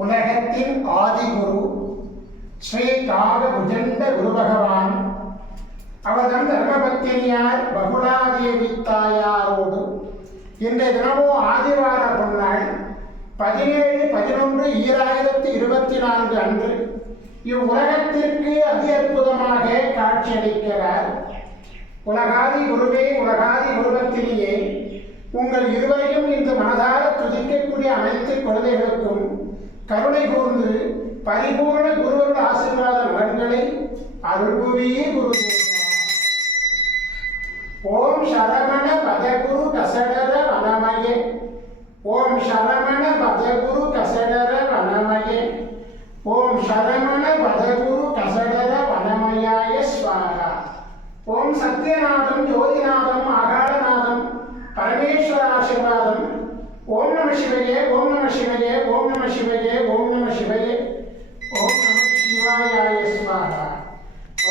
உலகத்தின் ஆதிகுரு ஸ்ரீ காகபுஜண்ட குரு பகவான் அவர்தம் தர்மபத்தினியார் பகுலாதேவி தாயாரோடு இன்றைய தினமும் ஆதிவார பொன்னாள் 17/11/2024 அன்று இவ்வுலகத்திற்கு அதி அற்புதமாக காட்சியளிக்கிறார். உலகாதி குருவே, உலகாதி குருபத்தினியே, உங்கள் இருவரையும் இந்த மனதார துதிக்கக்கூடிய அனைத்து குழந்தைகளுக்கும் கருணை கூர்ந்து பரிபூர்ண குருவருள் ஆசீர்வாத நலன்களை அருள்புவியே குருதேவா. ஓம் சரவண பதகுரு கசடர வனமயே, ஓம் சரவண பதகுரு கசடர வனமயே, ஓம் சரவண பதகுரு கசடர வனமயாய ஸ்வாஹா. ஓம் சத்யநாதம் ஜோதிநாதம் ஆகாரநாதம் பரமேஸ்வர ஆசீர்வாதம். ஓம் நம சிவயே, ஓம் நம சிவயே, ஓம் நம சிவயே, ஓம் நம சிவயே, ஓம் நம சிவாயாய ஸ்வாஹா.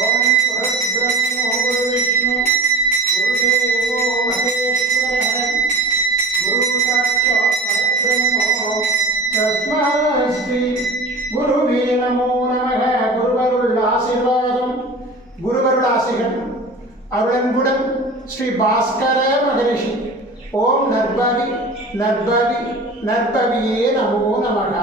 ஓம் குருபிரம்மோ குரு விஷ்ணு குருதேவோ மகேஸ்வரः குரு சாட்சாத் பரபிரம்மோ தஸ்மை ஸ்ரீ குருவே நமோ நமः. குருவருள் ஆசீர்வாதம், குருவருள் ஆசிகள் அருளன்புடன் ஸ்ரீ பாஸ்கர மகரிஷி. ஓம் நற்பவி நற்பவி நற்பவியே நமோ நமः.